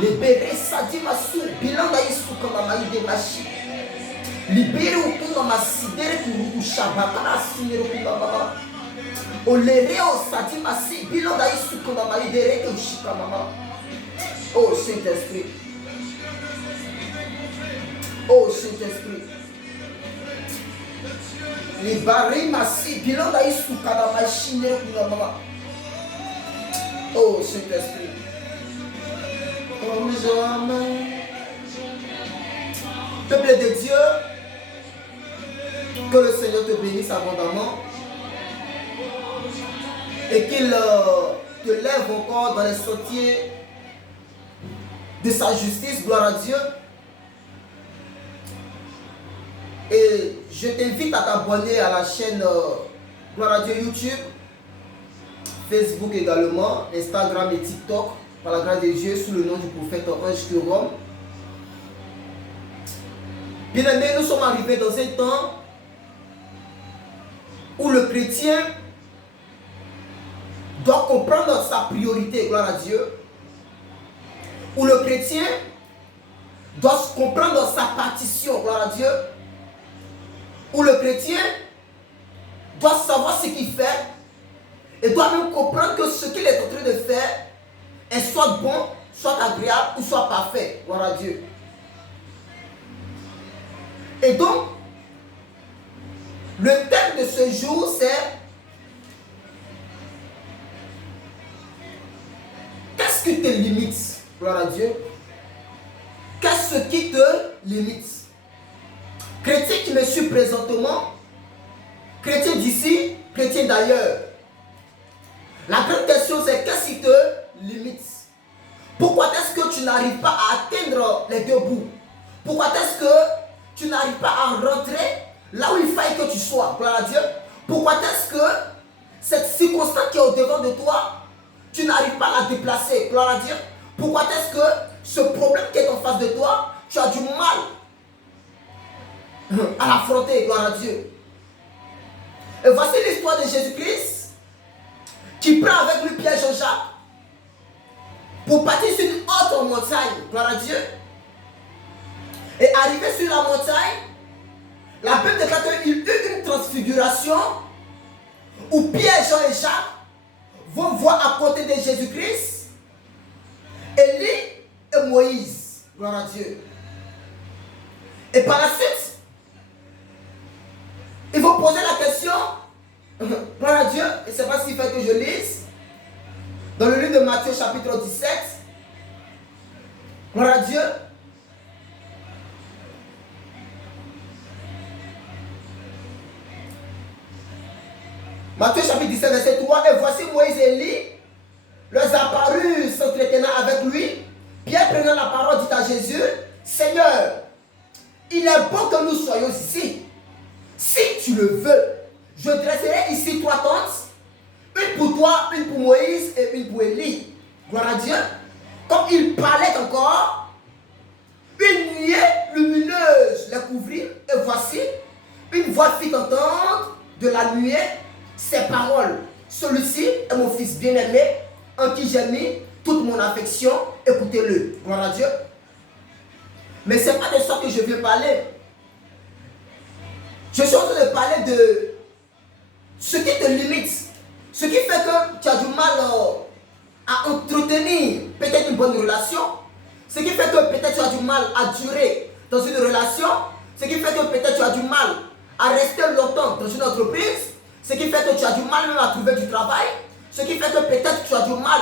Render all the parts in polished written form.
Libéré Sadi Massou, bilan d'Aïsou comme a maïdé machi. Libéré ou tout ma sidéré pour Shabaka, signé au Mama. O léré au Sadi Massi, bilan d'Aïsou comme a maïdé que Shika Mama. Oh Saint-Esprit. Oh Saint-Esprit. Libéré Massi, bilan d'Aïsou comme a maïdé que Mama. Oh Saint-Esprit. Comme jamais. Peuple de Dieu, que le Seigneur te bénisse abondamment et qu'il te lève encore dans les sentiers de sa justice, gloire à Dieu. Et je t'invite à t'abonner à la chaîne gloire à Dieu YouTube, Facebook également, Instagram et TikTok, par la grâce de Dieu, sous le nom du prophète Ange Kérom. Bien aimé, nous sommes arrivés dans un temps où le chrétien doit comprendre sa priorité, gloire à Dieu. Où le chrétien doit comprendre sa partition, gloire à Dieu. Où le chrétien doit savoir ce qu'il fait et doit même comprendre que ce qu'il est en train de faire est soit bon, soit agréable ou soit parfait, gloire à Dieu. Et donc, le thème de ce jour, c'est qu'est-ce qui te limite, gloire à Dieu? Qu'est-ce qui te limite? Chrétien qui me suit présentement, chrétien d'ici, chrétien d'ailleurs. La grande question, c'est qu'est-ce qui te limite? Pourquoi est-ce que tu n'arrives pas à atteindre les deux bouts? Pourquoi est-ce que tu n'arrives pas à rentrer là où il faille que tu sois, gloire à Dieu? Pourquoi est-ce que cette circonstance qui est au-devant de toi, tu n'arrives pas à la déplacer, gloire à Dieu? Pourquoi est-ce que ce problème qui est en face de toi, tu as du mal à l'affronter, gloire à Dieu? Et voici l'histoire de Jésus-Christ qui prend avec lui Pierre Jean-Jacques pour partir sur une autre montagne, gloire à Dieu. Et arrivé sur la montagne, la Bible déclare qu'il eut une transfiguration où Pierre, Jean et Jacques vont voir à côté de Jésus-Christ Élie et Moïse. Gloire à Dieu. Et par la suite, ils vont poser la question, gloire à Dieu, et c'est pas s'il fait que je lise, dans le livre de Matthieu chapitre 17, gloire à Dieu. Matthieu chapitre 17, verset 3, et voici Moïse et Élie leur apparut s'entretenant avec lui. Pierre prenant la parole dit à Jésus, Seigneur, il est bon que nous soyons ici. Si tu le veux, je dresserai ici 3 tentes, une pour toi, une pour Moïse et une pour Élie. Gloire à Dieu. Comme il parlait encore, une nuée lumineuse les couvrit, et voici, une voix fit entendre de la nuée ces paroles. Celui-ci est mon fils bien-aimé, en qui j'ai mis toute mon affection. Écoutez-le. Gloire à Dieu. Mais ce n'est pas de ça que je veux parler. Je suis en train de parler de ce qui te limite. Ce qui fait que tu as du mal à entretenir peut-être une bonne relation. Ce qui fait que peut-être tu as du mal à durer dans une relation. Ce qui fait que peut-être tu as du mal à rester longtemps dans une entreprise. Ce qui fait que tu as du mal même à trouver du travail. Ce qui fait que peut-être tu as du mal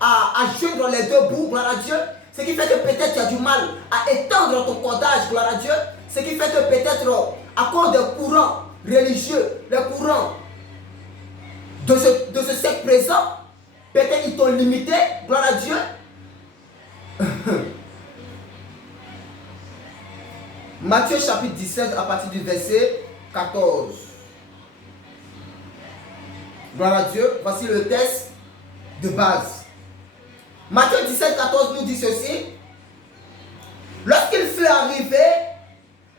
à joindre les deux bouts, gloire à Dieu. Ce qui fait que peut-être tu as du mal à étendre ton cordage, gloire à Dieu. Ce qui fait que peut-être à cause des courants religieux, les courants de ce siècle présent, peut-être ils t'ont limité, gloire à Dieu. Matthieu chapitre 17 à partir du verset 14. Gloire à Dieu, voici le texte de base. Matthieu 17, 14 nous dit ceci. Lorsqu'il fut arrivé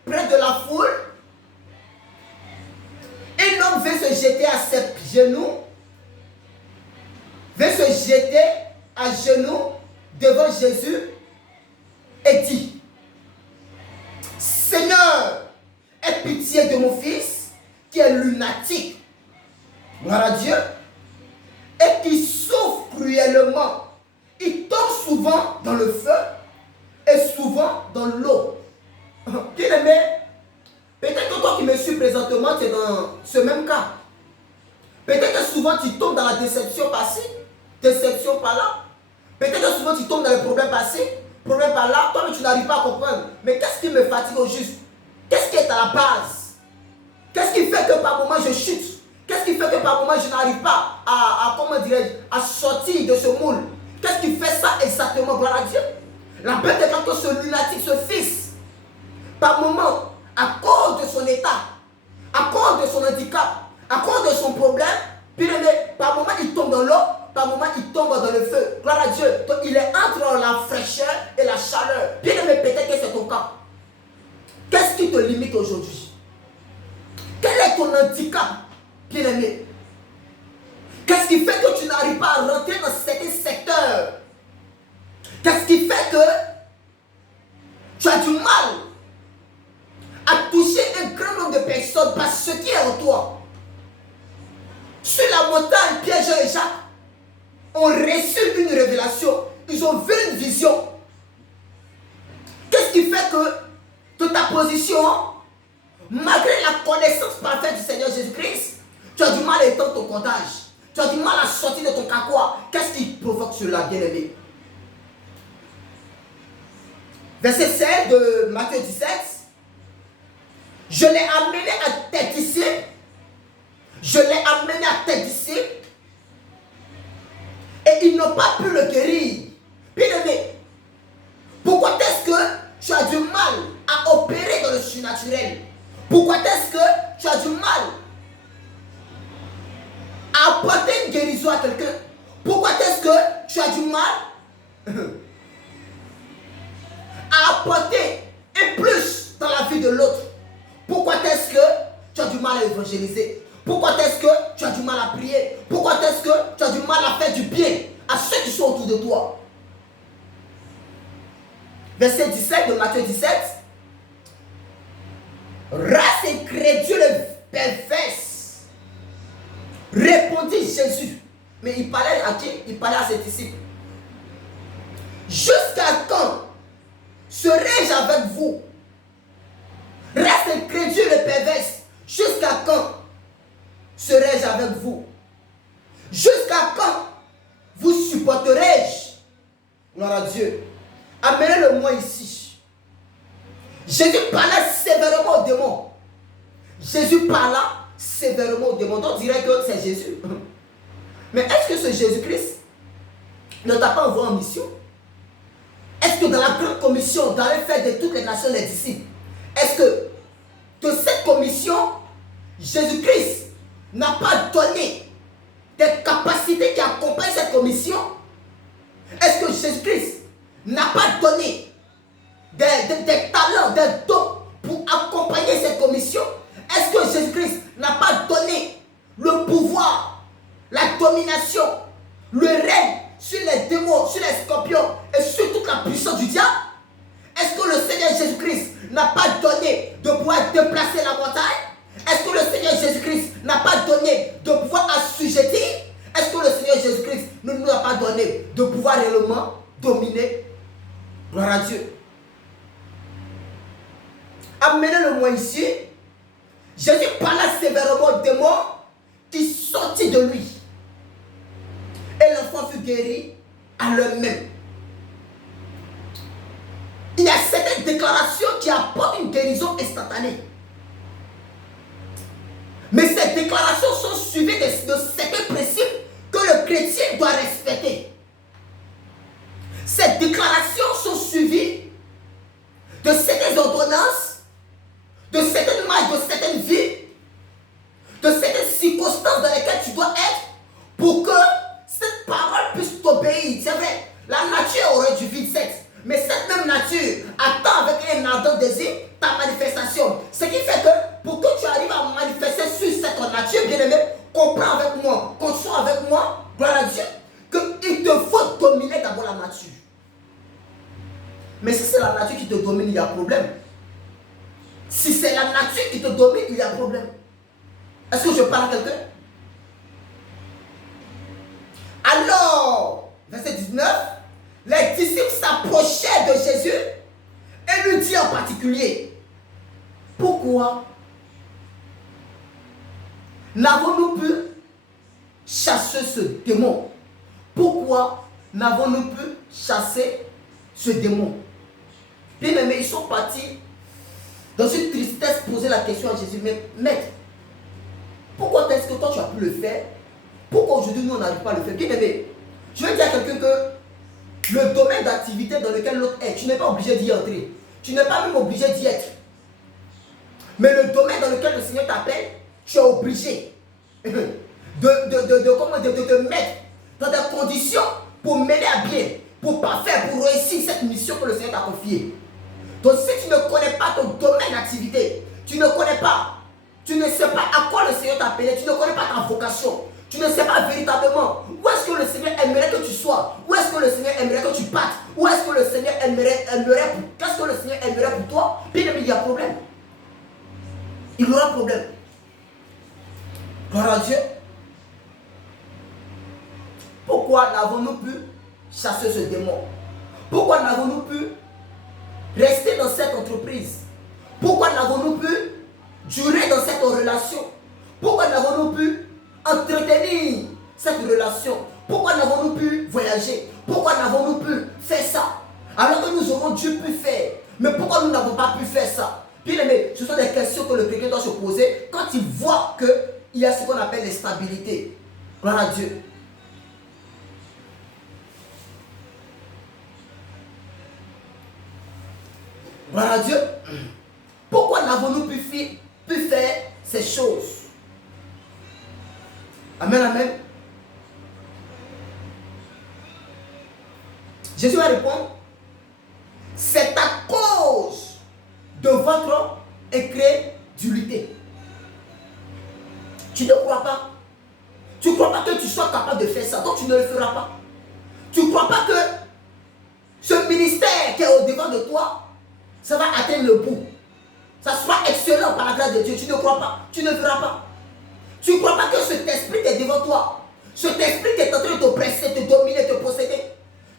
près de la foule, genoux, vint se jeter à genoux devant Jésus et dit, Seigneur, aie pitié de mon fils qui est lunatique, gloire à Dieu, et qui souffre cruellement. Il tombe souvent dans le feu et souvent dans l'eau. Bien aimé, peut-être que toi qui me suis présentement, tu es dans ce même cas. Peut-être que souvent tu tombes dans la déception par-ci, déception par-là. Peut-être que souvent tu tombes dans les problèmes par-ci, problèmes par-là. Toi, mais tu n'arrives pas à comprendre. Mais qu'est-ce qui me fatigue au juste? Qu'est-ce qui est à la base? Qu'est-ce qui fait que par moment je chute? Qu'est-ce qui fait que par moment je n'arrive pas comment dirais-je, à sortir de ce moule? Qu'est-ce qui fait ça exactement, gloire à Dieu? La Bible déclare que ce lunatique, ce fils, par moment, à cause de son état, à cause de son handicap, à cause de son problème, puis par moment il tombe dans l'eau, par moment il tombe dans le feu. Gloire à Dieu. Donc il est entre la fraîcheur et la chaleur. Bien aimé, peut-être que c'est ton cas. Qu'est-ce qui te limite aujourd'hui? Quel est ton handicap, bien aimé? Qu'est-ce qui fait que tu n'arrives pas à rentrer dans certains secteurs? Qu'est-ce qui fait que tu as du mal à toucher un grand nombre de personnes par ce qui est en toi? Sur la montagne, Pierre, Jean et Jacques ont reçu une révélation. Ils ont vu une vision. Qu'est-ce qui fait que ta position, malgré la connaissance parfaite du Seigneur Jésus-Christ, tu as du mal à étendre ton comptage? Tu as du mal à sortir de ton carquois. Qu'est-ce qui provoque cela, bien-aimé? Verset 7 de Matthieu 17. Je l'ai amené à tes disciples. Je l'ai amené à tes disciples. Et ils n'ont pas pu le guérir. Bien-aimé, pourquoi est-ce que tu as du mal à opérer dans le surnaturel? Pourquoi est-ce que tu as du mal à apporter une guérison à quelqu'un? Pourquoi est-ce que tu as du mal à apporter un plus dans la vie de l'autre? Pourquoi est-ce que tu as du mal à évangéliser? Pourquoi est-ce que tu as du mal à prier? Pourquoi est-ce que tu as du mal à faire du bien à ceux qui sont autour de toi? Verset 17 de Matthieu 17. Race incrédule perverse, répondit Jésus. Mais il parlait à qui? Il parlait à ses disciples. Jusqu'à quand serai-je avec vous? Race incrédule et perverse, jusqu'à quand serai-je avec vous? Jusqu'à quand vous supporterai-je? Gloire à Dieu. Amenez-le-moi ici. Jésus parla sévèrement aux démons. Jésus parla sévèrement aux démons. Donc on dirait que c'est Jésus. Mais est-ce que ce Jésus-Christ ne t'a pas envoyé en mission? Est-ce que dans la grande commission, d'aller faire de toutes les nations les disciples, est-ce que de cette commission, Jésus-Christ n'a pas donné des capacités qui accompagnent cette commission? Est-ce que Jésus-Christ n'a pas donné des talents, des dons pour accompagner cette commission? Est-ce que Jésus-Christ n'a pas donné le pouvoir, la domination, le règne sur les démons, sur les scorpions et sur toute la puissance du diable? Est-ce que le Seigneur Jésus-Christ n'a pas donné de pouvoir déplacer la montagne? Est-ce que le Seigneur Jésus-Christ n'a pas donné de pouvoir assujettir? Est-ce que le Seigneur Jésus-Christ ne nous a pas donné de pouvoir réellement dominer? Gloire à Dieu. Amenez-le-moi ici. Jésus parla sévèrement aux démons qui sortit de lui. Et l'enfant fut guéri à l'heure même. Il y a certaines déclarations qui apportent une guérison instantanée. Mais ces déclarations sont suivies de certains principes que le chrétien doit respecter. Ces déclarations sont suivies de certaines ordonnances, de certaines marches, de certaines vies, de certaines circonstances dans lesquelles tu dois être pour que cette parole puisse t'obéir. C'est vrai, la nature aurait dû vivre sexe, mais cette même nature attend avec un ardent désir ta manifestation. Ce qui fait que pour que tu arrives à manifester sur cette nature, bien aimé, comprends avec moi Si c'est la nature qui te domine, il y a un problème. Est-ce que je parle à quelqu'un? Alors, verset 19, les disciples s'approchaient de Jésus et lui dit en particulier, pourquoi n'avons-nous pu chasser ce démon? Pourquoi n'avons-nous pu chasser ce démon? Bien aimé, ils sont partis dans une tristesse poser la question à Jésus, mais maître, pourquoi est-ce que toi tu as pu le faire? Pourquoi aujourd'hui nous on n'arrive pas à le faire? Bien aimé, je vais dire à quelqu'un que le domaine d'activité dans lequel l'autre est, tu n'es pas obligé d'y entrer. Tu n'es pas même obligé d'y être. Mais le domaine dans lequel le Seigneur t'appelle, tu es obligé de te mettre dans des conditions pour mener à bien, pour parfaire, pour réussir cette mission que le Seigneur t'a confiée. Donc si tu ne connais pas ton domaine d'activité, tu ne connais pas, tu ne sais pas à quoi le Seigneur t'a appelé, tu ne connais pas ta vocation, tu ne sais pas véritablement où est-ce que le Seigneur aimerait que tu sois, où est-ce que le Seigneur aimerait que tu partes, où est-ce que le Seigneur qu'est-ce que le Seigneur aimerait pour toi, puis il y a un problème. Il y aura un problème. Gloire à Dieu. Pourquoi n'avons-nous pu chasser ce démon? Pourquoi n'avons-nous pu rester dans cette entreprise? Pourquoi n'avons-nous pu durer dans cette relation? Pourquoi n'avons-nous pu entretenir cette relation? Pourquoi n'avons-nous pu voyager? Pourquoi n'avons-nous pu faire ça? Alors que nous aurons dû pu faire. Mais pourquoi nous n'avons pas pu faire ça? Bien aimé, ce sont des questions que le chrétien doit se poser quand il voit qu'il y a ce qu'on appelle l'instabilité. Gloire à Dieu. Gloire à Dieu. Pourquoi n'avons-nous pu faire ces choses? Amen, amen. Jésus va répondre, c'est à cause de votre incrédulité. Tu ne crois pas. Tu ne crois pas que tu sois capable de faire ça, donc tu ne le feras pas. Tu ne crois pas que ce ministère qui est au devant de toi, ça va atteindre le bout. Ça sera excellent par la grâce de Dieu. Tu ne crois pas. Tu ne le feras pas. Tu ne crois pas que cet esprit est devant toi. Cet esprit qui est en train de te presser, te dominer, te posséder.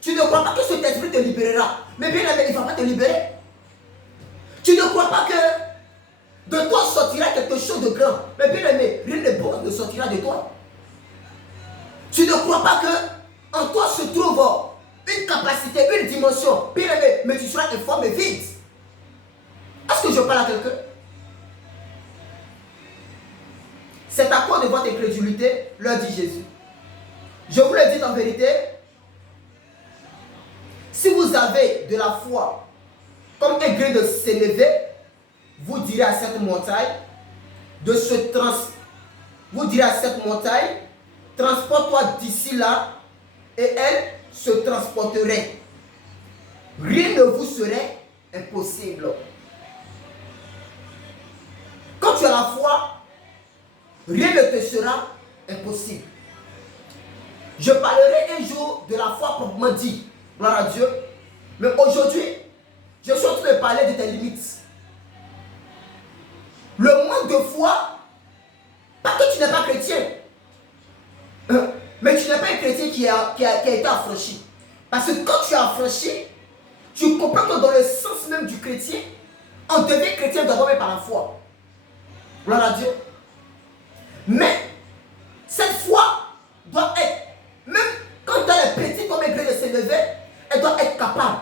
Tu ne crois pas que cet esprit te libérera. Mais bien aimé, il ne va pas te libérer. Tu ne crois pas que de toi sortira quelque chose de grand. Mais bien aimé, rien de bon ne sortira de toi. Tu ne crois pas que en toi se trouve une capacité, une dimension. Bien aimé, mais tu seras informé vite. Est-ce que je parle à quelqu'un? C'est à cause de votre incrédulité, leur dit Jésus. Je vous le dis en vérité, si vous avez de la foi comme un grain de sénévé, vous direz à cette montagne transporte-toi d'ici là, et elle se transporterait. Rien ne vous serait impossible. Quand tu as la foi, rien ne te sera impossible. Je parlerai un jour de la foi proprement dit, gloire à Dieu. Mais aujourd'hui, je suis en train de parler de tes limites. Le manque de foi, pas que tu n'es pas chrétien, mais tu n'es pas un chrétien qui a été affranchi. Parce que quand tu es affranchi, tu comprends que dans le sens même du chrétien, on devient chrétien d'abord par la foi. Gloire à Dieu. Mais cette foi doit être, même quand elle est petite comme un grain de sénévé, elle doit être capable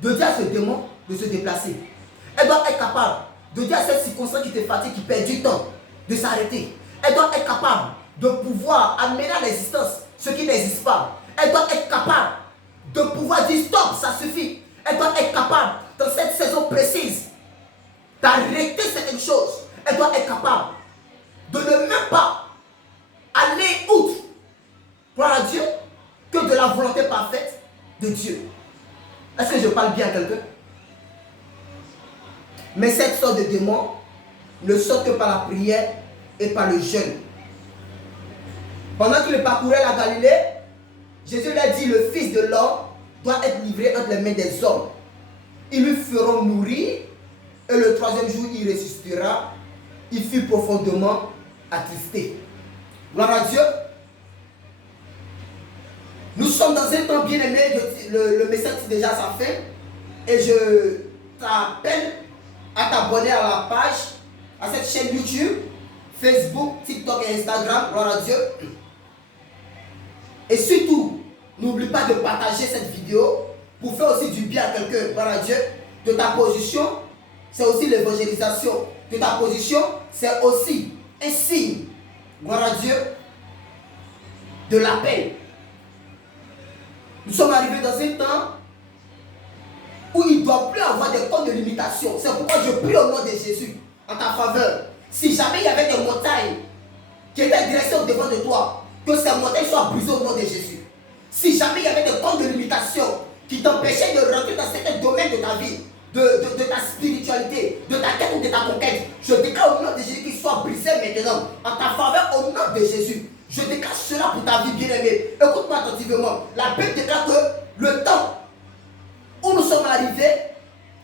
de dire à ce démon de se déplacer. Elle doit être capable de dire à cette circonstance qui te fatigue, qui perd du temps, de s'arrêter. Elle doit être capable de pouvoir amener à l'existence ce qui n'existe pas. Elle doit être capable de pouvoir dire stop, ça suffit. Elle doit être capable, dans cette saison précise, d'arrêter certaines choses. Elle doit être capable de ne même pas aller outre, gloire à Dieu, que de la volonté parfaite de Dieu. Est-ce que je parle bien à quelqu'un? Mais cette sorte de démon ne sort que par la prière et par le jeûne. Pendant qu'il parcourait la Galilée, Jésus lui a dit, le Fils de l'homme doit être livré entre les mains des hommes. Ils lui feront mourir et le troisième jour, il ressuscitera. Il fut profondément attristé. Gloire à Dieu. Nous sommes dans un temps bien aimé, le message est déjà à sa fin. Et je t'appelle à t'abonner à la page, à cette chaîne YouTube, Facebook, TikTok et Instagram. Gloire à Dieu. Et surtout, n'oublie pas de partager cette vidéo pour faire aussi du bien à quelqu'un. Gloire à Dieu. De ta position, c'est aussi l'évangélisation. De ta position, c'est aussi un signe, gloire à Dieu, de l'appel. Nous sommes arrivés dans un temps où il ne doit plus avoir de temps de limitation. C'est pourquoi je prie au nom de Jésus en ta faveur. Si jamais il y avait des montagnes qui étaient dressées au-devant de toi, que ces montagnes soient brisées au nom de Jésus. Si jamais il y avait des temps de limitation qui t'empêchaient de rentrer dans certains domaines de ta vie, de ta spiritualité, de ta quête ou de ta conquête, je déclare au nom de Jésus qu'il soit brisé maintenant en ta faveur au nom de Jésus. Je déclare cela pour ta vie bien-aimée. Écoute-moi attentivement. La Bible déclare que le temps où nous sommes arrivés,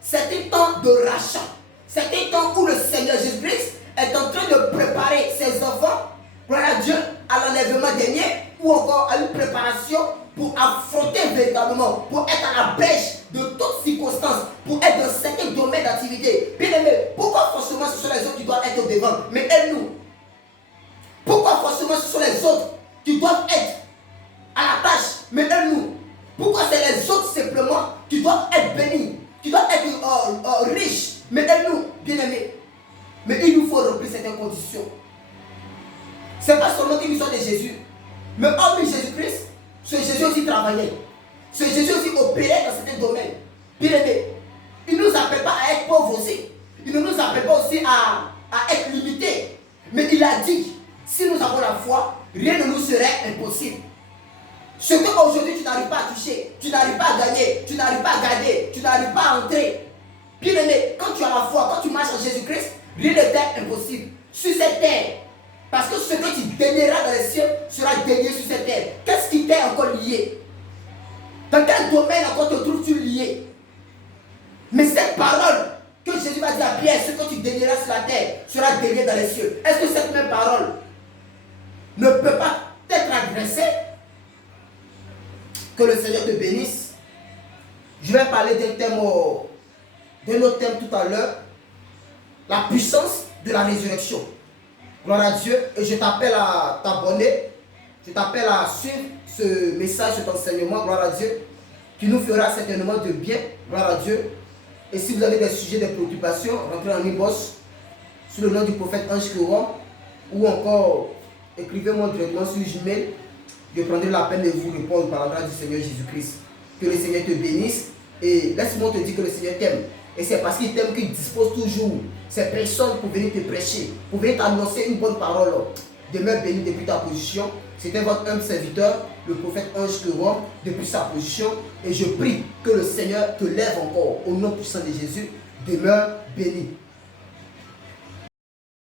c'est un temps de rachat. C'est un temps où le Seigneur Jésus-Christ est en train de préparer ses enfants, gloire à Dieu, à l'enlèvement dernier ou encore à une préparation pour affronter véritablement, pour être à la brèche de toutes circonstances, pour être dans certains domaines d'activité. Bien aimé, pourquoi forcément ce sont les autres qui doivent être au devant, mais aide-nous? Pourquoi forcément ce sont les autres qui doivent être à la tâche, mais aide-nous? Pourquoi c'est les autres simplement qui doivent être bénis, qui doivent être riches, mais aide-nous, bien aimé? Mais il nous faut remplir certaines conditions. Ce n'est pas seulement une histoire de Jésus, mais hormis Jésus-Christ, ce Jésus aussi travaillait. Ce Jésus aussi opérait dans certains domaines. Bien aimé, il ne nous appelle pas à être pauvres aussi. Il ne nous appelle pas aussi à être limités. Mais il a dit, si nous avons la foi, rien ne nous serait impossible. Ce que aujourd'hui tu n'arrives pas à toucher, tu n'arrives pas à gagner, tu n'arrives pas à garder, tu n'arrives pas à entrer. Bien aimé, quand tu as la foi, quand tu marches en Jésus-Christ, rien ne t'est impossible. Sur cette terre, parce que ce que tu gagneras dans les cieux sera gagné sur cette terre. Qu'est-ce qui t'est encore lié? Dans quel domaine encore te trouves-tu lié? Mais cette parole que Jésus va dire à Pierre, ce que tu gagneras sur la terre sera gagné dans les cieux. Est-ce que cette même parole ne peut pas t'être adressée? Que le Seigneur te bénisse. Je vais parler d'un autre thème tout à l'heure. La puissance de la résurrection. Gloire à Dieu. Et je t'appelle à t'abonner. Je t'appelle à suivre ce message, cet enseignement. Gloire à Dieu. Qui nous fera certainement de bien. Gloire à Dieu. Et si vous avez des sujets de préoccupation, rentrez en inbox sous le nom du prophète Ange Kéron. Ou encore, écrivez-moi directement sur Gmail. Je prendrai la peine de vous répondre par la grâce du Seigneur Jésus-Christ. Que le Seigneur te bénisse. Et laisse-moi te dire que le Seigneur t'aime. Et c'est parce qu'il t'aime qu'il dispose toujours ces personnes pour venir te prêcher, pour venir t'annoncer une bonne parole. Demeure béni depuis ta position. C'était votre humble serviteur, le prophète Ange Kéron, depuis sa position. Et je prie que le Seigneur te lève encore. Au nom puissant de Jésus, demeure béni.